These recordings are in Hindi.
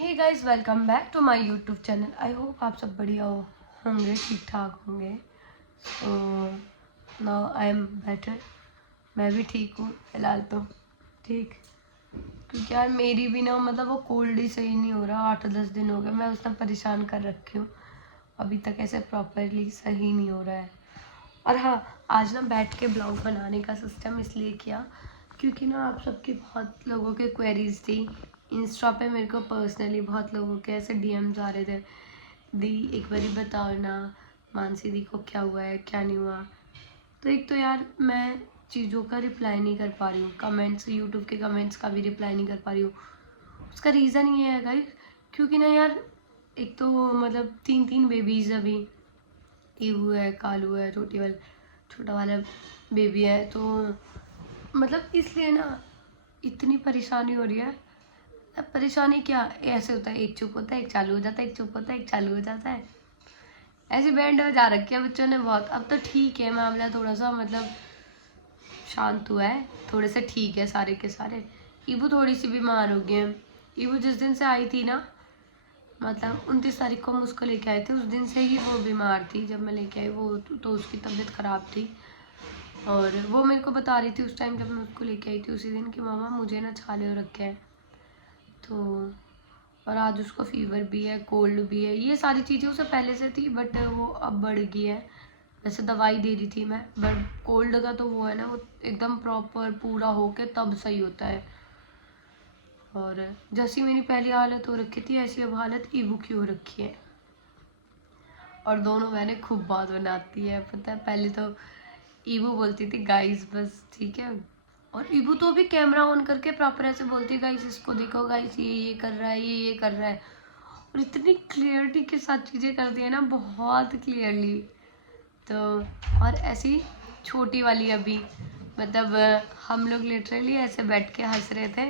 Hey guys, welcome back to my YouTube channel. I hope आप सब बढ़िया होंगे, ठीक ठाक होंगे। So now I am better. मैं भी ठीक हूँ फिलहाल तो। ठीक, क्योंकि यार मेरी भी ना मतलब वो कोल्ड ही सही नहीं हो रहा। 8-10 दिन हो गए, मैं उसने परेशान कर रखी हूँ। अभी तक ऐसे प्रॉपरली सही नहीं हो रहा है। और हाँ, आज ना बैठ के ब्लॉग बनाने का सिस्टम इसलिए किया क्योंकि ना आप सबकी बहुत लोगों के क्वेरीज थी। इंस्टा पे मेरे को पर्सनली बहुत लोगों के ऐसे डीएम्स आ रहे थे, दी एक बारी बताओ ना मानसी दी को क्या हुआ है क्या नहीं हुआ। तो एक तो यार मैं चीज़ों का रिप्लाई नहीं कर पा रही हूँ, कमेंट्स यूट्यूब के कमेंट्स का भी रिप्लाई नहीं कर पा रही हूँ। उसका रीज़न ये है गाइस, क्योंकि ना यार एक तो मतलब 3-3 बेबीज़ अभी, ईवू है, कालू है, छोटा वाला बेबी है। तो मतलब इसलिए ना इतनी परेशानी हो रही है। अब परेशानी क्या ऐसे होता है, एक चुप होता है एक चालू हो जाता है, एक चुप होता है एक चालू हो जाता है। ऐसी बैंड बजा रखी है बच्चों ने बहुत। अब तो ठीक है, मामला थोड़ा सा मतलब शांत हुआ है, थोड़े से ठीक है सारे के सारे। ईबू थोड़ी सी बीमार हो गई है। ईबू जिस दिन से आई थी ना, मतलब 29 तारीख को हम उसको लेके आए थे, उस दिन से ही वो बीमार थी। जब मैं लेके आई वो तो उसकी तबीयत ख़राब थी। और वो मेरे को बता रही थी उस टाइम जब मैं उसको लेके आई थी उसी दिन कि मामा मुझे ना छाले हो रखे हैं। तो और आज उसको फीवर भी है, कोल्ड भी है, ये सारी चीज़ें उसे पहले से थी बट वो अब बढ़ गई है। वैसे दवाई दे रही थी मैं, बट कोल्ड का तो वो है ना, वो एकदम प्रॉपर पूरा होके तब सही होता है। और जैसी मेरी पहली हालत हो रखी थी ऐसी अब हालत ईबू की हो रखी है। और दोनों मैंने खूब बात बनाती है, पता है। पहले तो ईबू बोलती थी गाइस बस, ठीक है। और ईबू तो अभी कैमरा ऑन करके प्रॉपर ऐसे बोलती है गाइस इसको देखो, गाइस ये कर रहा है, ये कर रहा है। और इतनी क्लियरिटी के साथ चीज़ें करती है ना, बहुत क्लियरली। तो और ऐसी छोटी वाली अभी मतलब हम लोग लिटरली ऐसे बैठ के हंस रहे थे।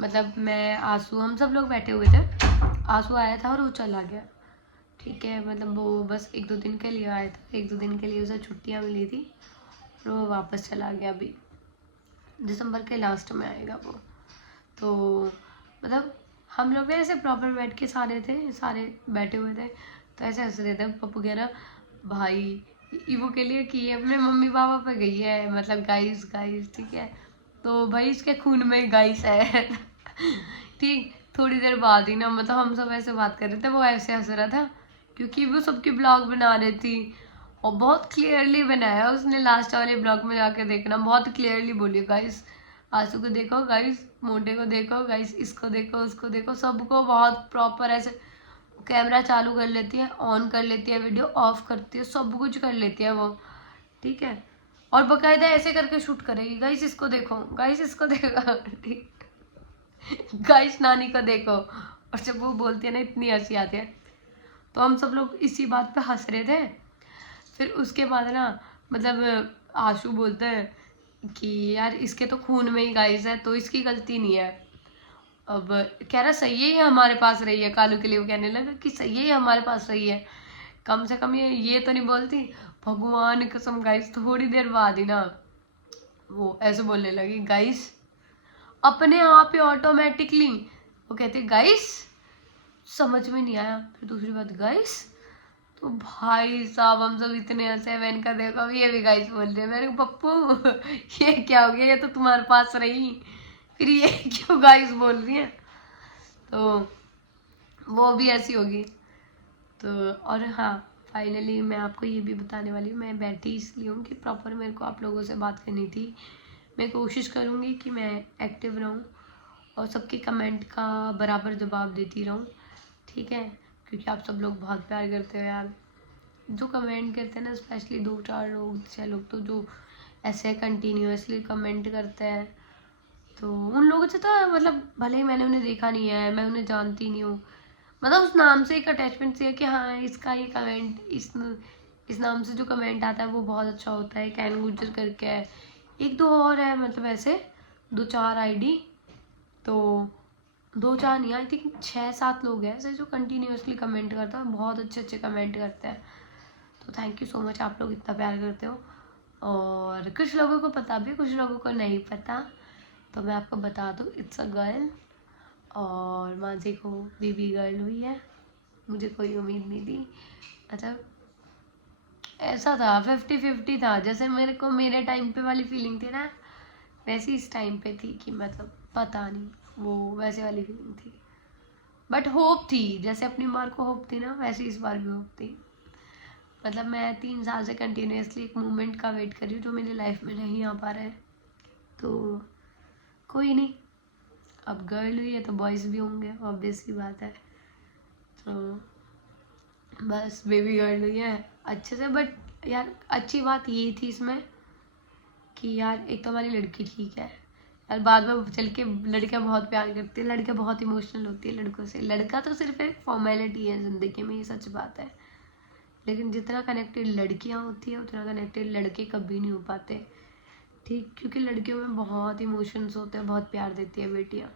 मतलब मैं, आंसू, हम सब लोग बैठे हुए थे। आंसू आया था और वो चला गया, ठीक है। मतलब वो बस 1-2 दिन के लिए आया था, 1-2 दिन के लिए उसे छुट्टियाँ मिली थी और वो वापस चला गया। अभी दिसंबर के लास्ट में आएगा वो। तो मतलब हम लोग ऐसे प्रॉपर बैठ के सारे बैठे हुए थे। तो ऐसे हंस रहे थे। पप्पू कह रहा भाई ईवो के लिए कि अपने मम्मी पापा पे गई है, मतलब गाइस गाइस, ठीक है। तो भाई इसके खून में गाइस है। ठीक, थोड़ी देर बाद ही ना मतलब हम सब ऐसे बात कर रहे थे, वो ऐसे हंस रहा था क्योंकि वो सबकी ब्लॉग बना रही थी। और बहुत क्लियरली बनाया उसने, लास्ट वाले ब्लॉग में जाके देखना, बहुत क्लियरली बोली गाइस आंसू को देखो, गाइस मोटे को देखो, गाइस इसको देखो उसको देखो, सबको बहुत प्रॉपर ऐसे कैमरा चालू कर लेती है, ऑन कर लेती है, वीडियो ऑफ करती है, सब कुछ कर लेती है वो, ठीक है। और बकायदा ऐसे करके शूट करेगी, गाइस इसको देखो, गाइस इसको देखो, ठीक, गाइस नानी को देखो। और जब वो बोलती है ना इतनी हंसी आती है। तो हम सब लोग इसी बात पे हंस रहे थे। फिर उसके बाद ना मतलब आशु बोलते हैं कि यार इसके तो खून में ही गाइस है तो इसकी गलती नहीं है। अब कह रहा सही है ये हमारे पास रही है, कालू के लिए वो कहने लगा कि सही है ये हमारे पास रही है, कम से कम ये तो नहीं बोलती। भगवान कसम गाइस, थोड़ी देर बाद ही ना वो ऐसे बोलने लगी गाइस अपने आप ही ऑटोमेटिकली। वो कहते गाइस, समझ में नहीं आया। फिर दूसरी बात गाइस। तो भाई साहब हम सब इतने हंसे, मैंने कहा देखो ये भी गाइस बोल रहे हैं। मैंने कहा पप्पू ये क्या हो गया, ये तो तुम्हारे पास रही, फिर ये क्यों गाइस बोल रही है। तो वो भी ऐसी होगी। तो और हाँ, फाइनली मैं आपको ये भी बताने वाली हूँ, मैं बैठी इसलिए हूँ कि प्रॉपर मेरे को आप लोगों से बात करनी थी। मैं कोशिश करूँगी कि मैं एक्टिव रहूँ और सबके कमेंट का बराबर जवाब देती रहूँ, ठीक है। क्योंकि आप सब लोग बहुत प्यार करते हो यार, जो कमेंट करते हैं ना, स्पेशली 2-4 लोग 6 लोग तो जो ऐसे कंटिन्यूअसली कमेंट करते हैं। तो उन लोगों से तो मतलब भले ही मैंने उन्हें देखा नहीं है, मैं उन्हें जानती नहीं हूँ, मतलब उस नाम से एक अटैचमेंट से है कि हाँ इसका ये कमेंट, इस नाम से जो कमेंट आता है वो बहुत अच्छा होता है। कैन गुजर करके है, 1-2 और है, मतलब ऐसे 2-4 आईडी। तो 2-4 नहीं, आई थिंक 6-7 लोग हैं ऐसे जो कंटिन्यूअसली कमेंट करते हैं, बहुत अच्छे अच्छे कमेंट करते हैं। तो थैंक यू सो मच, आप लोग इतना प्यार करते हो। और कुछ लोगों को पता भी, कुछ लोगों को नहीं पता। तो मैं आपको बता दूँ, इट्स अ गर्ल और मानसी को बेबी गर्ल हुई है। मुझे कोई उम्मीद नहीं थी, मतलब ऐसा था 50-50 था, जैसे मेरे को मेरे टाइम पे वाली फीलिंग थी ना, वैसी इस टाइम पे थी कि मतलब पता नहीं, वो वैसे वाली फीलिंग थी। बट होप थी, जैसे अपनी बार को होप थी ना, वैसे इस बार भी होप थी। मतलब मैं 3 साल से कंटिन्यूसली एक मूवमेंट का वेट कर रही हूँ जो मेरी लाइफ में नहीं आ पा रहा है। तो कोई नहीं, अब गर्ल हुई है तो बॉयज़ भी होंगे, ऑब्वियस सी बात है। तो बस बेबी गर्ल हुई है अच्छे से। बट यार अच्छी बात ये थी इसमें कि यार एक तो हमारी लड़की ठीक है यार, बाद में चल के लड़कियां बहुत प्यार करती है, लड़कियां बहुत इमोशनल होती है लड़कों से। लड़का तो सिर्फ एक फॉर्मेलिटी है ज़िंदगी में, ये सच बात है। लेकिन जितना कनेक्टेड लड़कियां होती है उतना कनेक्टेड लड़के कभी नहीं हो पाते, ठीक, क्योंकि लड़कियों में बहुत इमोशंस होते हैं, बहुत प्यार देती है बेटियां।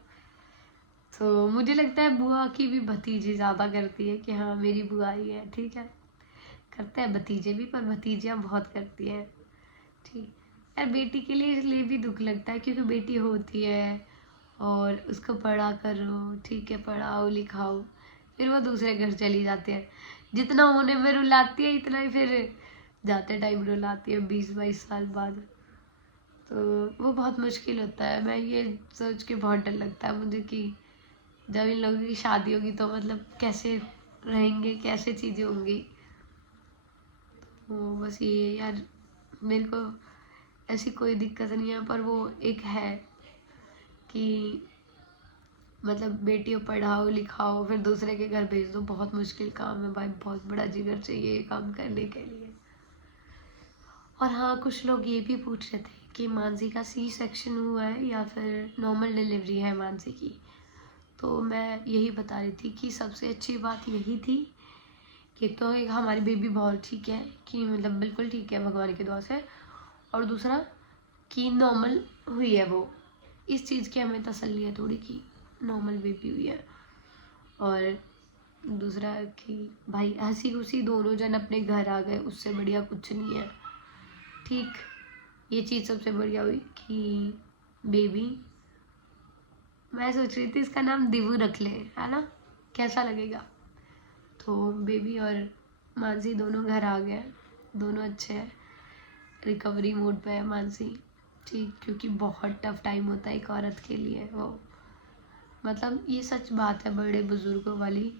तो मुझे लगता है बुआ की भी भतीजी ज़्यादा करती है कि हाँ मेरी बुआ ही है, ठीक है। करते हैं भतीजे भी, पर भतीजियाँ बहुत करती हैं, ठीक। यार बेटी के लिए इसलिए भी दुख लगता है क्योंकि बेटी होती है और उसको पढ़ा करो, ठीक है, पढ़ाओ लिखाओ, फिर वो दूसरे घर चली जाती है। जितना होने में रुलाती है इतना ही फिर जाते टाइम रुलाती है 20-22 साल बाद। तो वो बहुत मुश्किल होता है। मैं ये सोच के बहुत डर लगता है मुझे कि जब इन लोगों की शादी होगी तो मतलब कैसे रहेंगे, कैसे चीज़ें होंगी। तो बस ये यार, मेरे को ऐसी कोई दिक्कत नहीं है, पर वो एक है कि मतलब बेटियों पढ़ाओ लिखाओ फिर दूसरे के घर भेज दो, बहुत मुश्किल काम है भाई, बहुत बड़ा जिगर चाहिए ये काम करने के लिए। और हाँ, कुछ लोग ये भी पूछ रहे थे कि मानसी का सी सेक्शन हुआ है या फिर नॉर्मल डिलीवरी है मानसी की। तो मैं यही बता रही थी कि सबसे अच्छी बात यही थी कि तो एक हमारी बेबी बहुत ठीक है, कि मतलब बिल्कुल ठीक है भगवान की दुआ से। और दूसरा कि नॉर्मल हुई है वो, इस चीज़ की हमें तसल्ली है थोड़ी कि नॉर्मल बेबी हुई है। और दूसरा कि भाई हंसी खुशी दोनों जन अपने घर आ गए, उससे बढ़िया कुछ नहीं है, ठीक। ये चीज़ सबसे बढ़िया हुई कि बेबी, मैं सोच रही थी इसका नाम दिवू रख ले, है ना, कैसा लगेगा। तो बेबी और मानसी दोनों घर आ गए, दोनों अच्छे हैं, रिकवरी मोड पे है मानसी, ठीक, क्योंकि बहुत टफ टाइम होता है एक औरत के लिए वो। मतलब ये सच बात है बड़े बुजुर्गों वाली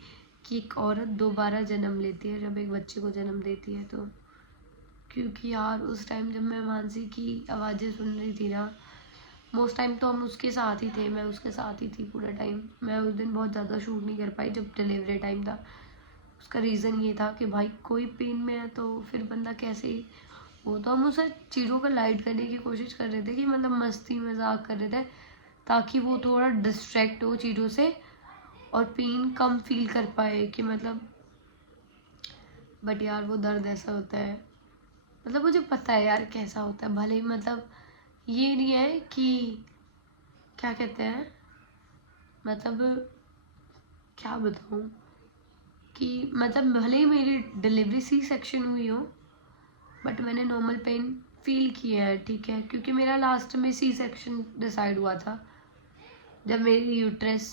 कि एक औरत दोबारा जन्म लेती है जब एक बच्चे को जन्म देती है। तो क्योंकि यार उस टाइम जब मैं मानसी की आवाज़ें सुन रही थी ना, मोस्ट टाइम तो हम उसके साथ ही थे, मैं उसके साथ ही थी पूरा टाइम। मैं उस दिन बहुत ज़्यादा शूट नहीं कर पाई जब डिलीवरी टाइम था। उसका रीज़न ये था कि भाई कोई पेन में है तो फिर बंदा कैसे, वो तो हम उसे चीज़ों को लाइट करने की कोशिश कर रहे थे कि मतलब मस्ती मजाक कर रहे थे ताकि वो थोड़ा डिस्ट्रैक्ट हो चीज़ों से और पेन कम फील कर पाए कि मतलब। बट यार वो दर्द ऐसा होता है, मतलब मुझे पता है यार कैसा होता है, भले ही मतलब ये नहीं है कि क्या कहते हैं, मतलब क्या बताऊँ कि मतलब भले ही मेरी डिलीवरी सी सेक्शन हुई हो बट मैंने नॉर्मल पेन फील किया है, ठीक है, क्योंकि मेरा लास्ट में सी सेक्शन डिसाइड हुआ था जब मेरी यूट्रस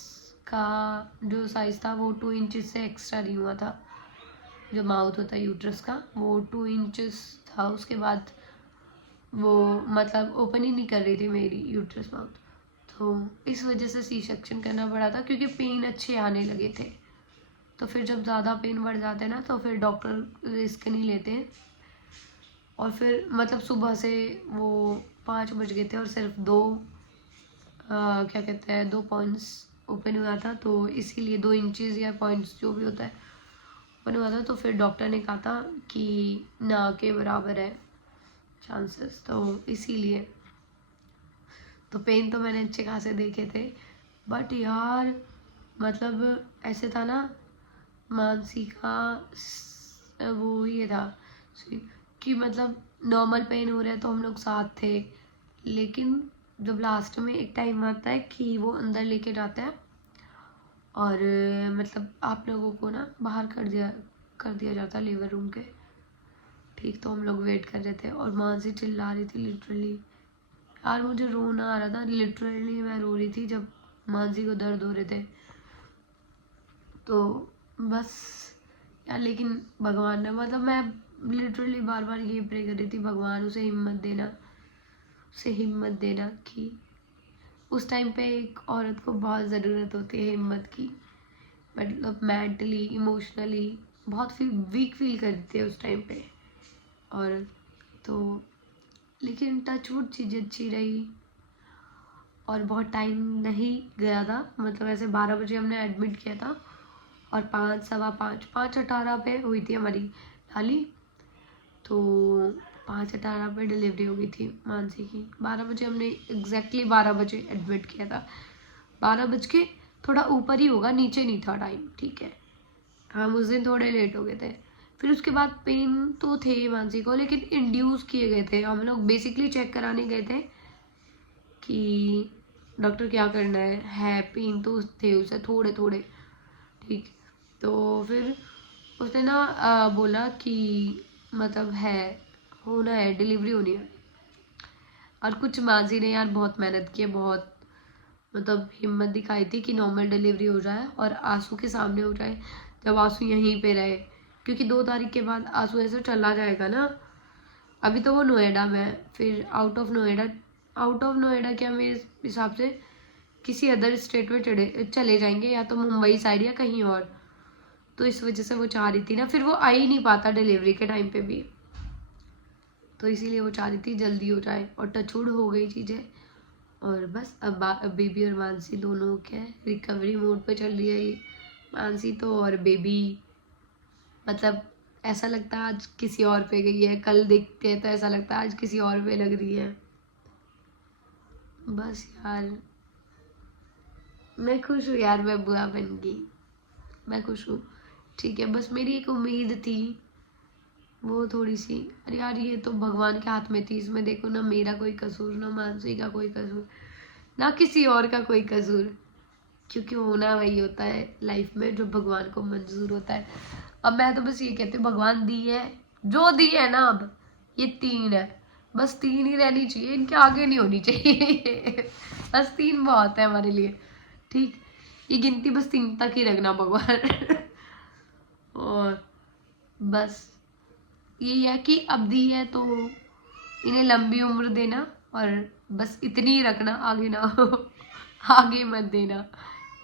का जो साइज़ था वो 2 इंचज़ से एक्स्ट्रा नहीं हुआ था। जो माउथ होता है यूट्रस का वो 2 इंचज़ था, उसके बाद वो मतलब ओपन ही नहीं कर रही थी मेरी यूट्रस माउथ। तो इस वजह से सी सेक्शन करना पड़ा था क्योंकि पेन अच्छे आने लगे थे। तो फिर जब ज़्यादा पेन बढ़ जाते हैं ना तो फिर डॉक्टर रिस्क नहीं लेते हैं। और फिर मतलब सुबह से वो 5 बज गए थे और सिर्फ 2 क्या कहते हैं 2 पॉइंट्स ओपन हुआ था, तो इसीलिए 2 इंचज़ या पॉइंट्स जो भी होता है ओपन हुआ था। तो फिर डॉक्टर ने कहा था कि ना के बराबर है चांसेस, तो इसीलिए तो पेन तो मैंने अच्छे खासे देखे थे। बट यार मतलब ऐसे था ना, मानसी का वो ये था कि मतलब नॉर्मल पेन हो रहा है तो हम लोग साथ थे, लेकिन जब लास्ट में एक टाइम आता है कि वो अंदर लेके जाता है और मतलब आप लोगों को ना बाहर कर दिया जाता है लेबर रूम के, ठीक। तो हम लोग वेट कर रहे थे और मानसी चिल्ला रही थी लिटरली, यार मुझे रोना आ रहा था, लिटरली मैं रो रही थी जब मानसी को दर्द हो रहे थे। तो बस यार, लेकिन भगवान ने, मतलब मैं लिटरली बार बार ये प्रे कर रही थी, भगवान उसे हिम्मत देना कि उस टाइम पे एक औरत को बहुत ज़रूरत होती है हिम्मत की, मतलब मेंटली इमोशनली बहुत वीक फील करती है उस टाइम पे। और तो लेकिन टचवुड चीज़ अच्छी रही और बहुत टाइम नहीं गया था, मतलब ऐसे 12 बजे हमने एडमिट किया था और 5:18 पे हुई थी हमारी लाली। तो 5:18 पे डिलीवरी हो गई थी मानसी की। 12 बजे हमने एग्जैक्टली 12 बजे एडमिट किया था। 12 बज के थोड़ा ऊपर ही होगा, नीचे नहीं था टाइम, ठीक है। हम उस दिन थोड़े लेट हो गए थे। फिर उसके बाद पेन तो थे मानसी को, लेकिन इंड्यूस किए गए थे। हम लोग बेसिकली चेक कराने गए थे कि डॉक्टर क्या करना है पेन तो थे उसे थोड़े थोड़े, ठीक। तो फिर उसने ना बोला कि मतलब होना है, डिलीवरी होनी है। और कुछ मानसी ने यार बहुत मेहनत की है, बहुत मतलब हिम्मत दिखाई थी कि नॉर्मल डिलीवरी हो जाए और आंसू के सामने हो जाए, जब आंसू यहीं पे रहे, क्योंकि 2 तारीख के बाद आंसू ऐसे चला जाएगा ना। अभी तो वो नोएडा में, फिर आउट ऑफ नोएडा क्या, मेरे हिसाब से किसी अदर स्टेट में चले जाएंगे, या तो मुंबई साइड या कहीं और। तो इस वजह से वो चाह रही थी ना, फिर वो आ ही नहीं पाता डिलीवरी के टाइम पे भी, तो इसीलिए वो चाह रही थी जल्दी हो जाए और टचवुड हो गई चीज़ें। और बस अब बेबी और मानसी दोनों क्या है, रिकवरी मोड पे चल रही है ये मानसी तो, और बेबी मतलब ऐसा लगता है आज किसी और पे गई है, कल देखते हैं तो ऐसा लगता है आज किसी और पे लग रही है। बस यार मैं खुश हूँ यार, मैं बुआ बन गई, मैं खुश हूँ, ठीक है। बस मेरी एक उम्मीद थी वो थोड़ी सी, अरे यार ये तो भगवान के हाथ में थी, इसमें देखो ना मेरा कोई कसूर, ना मानसी का कोई कसूर, ना किसी और का कोई कसूर, क्योंकि होना वही होता है लाइफ में जो भगवान को मंजूर होता है। अब मैं तो बस ये कहती हूँ, भगवान दी है जो दी है ना, अब ये 3 है, बस 3 ही रहनी चाहिए, इनके आगे नहीं होनी चाहिए बस 3 बहुत है हमारे लिए, ठीक। ये गिनती बस 3 तक ही रखना भगवान और बस यही है कि अब दी है तो इन्हें लंबी उम्र देना, और बस इतनी ही रखना, आगे ना हो आगे मत देना,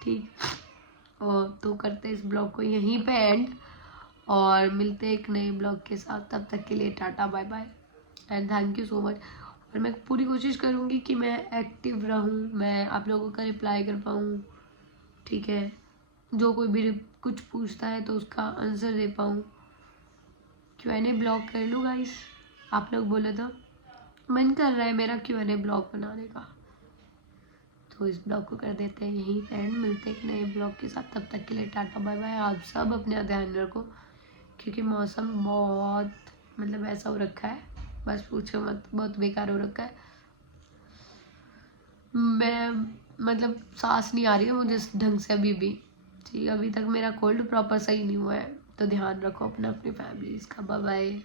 ठीक। और तो करते इस ब्लॉग को यहीं पे एंड, और मिलते एक नए ब्लॉग के साथ। तब तक के लिए tata bye bye and thank you so much. और मैं पूरी कोशिश करूँगी कि मैं एक्टिव रहूँ, मैं आप लोगों का रिप्लाई कर पाऊँ, ठीक है। जो कोई भी कुछ पूछता है तो उसका आंसर दे पाऊँ। Q&A ब्लॉग कर लूँ गाइस, आप लोग बोले तो मन कर रहा है मेरा Q&A ब्लॉग बनाने का, तो इस ब्लॉग को कर देते हैं यहीं एंड, मिलते हैं एक नए ब्लॉग के साथ। तब तक के लिए टाटा बाय बाय। आप सब अपना ध्यान रखो, क्योंकि मौसम बहुत मतलब ऐसा हो रखा है, बस पूछो मत, बहुत बेकार हो रखा है। मैं मतलब सांस नहीं आ रही है मुझे ढंग से अभी भी, ठीक। अभी तक मेरा कोल्ड प्रॉपर सही नहीं हुआ है, तो ध्यान रखो अपना, अपनी फैमिलीज का। Bye bye.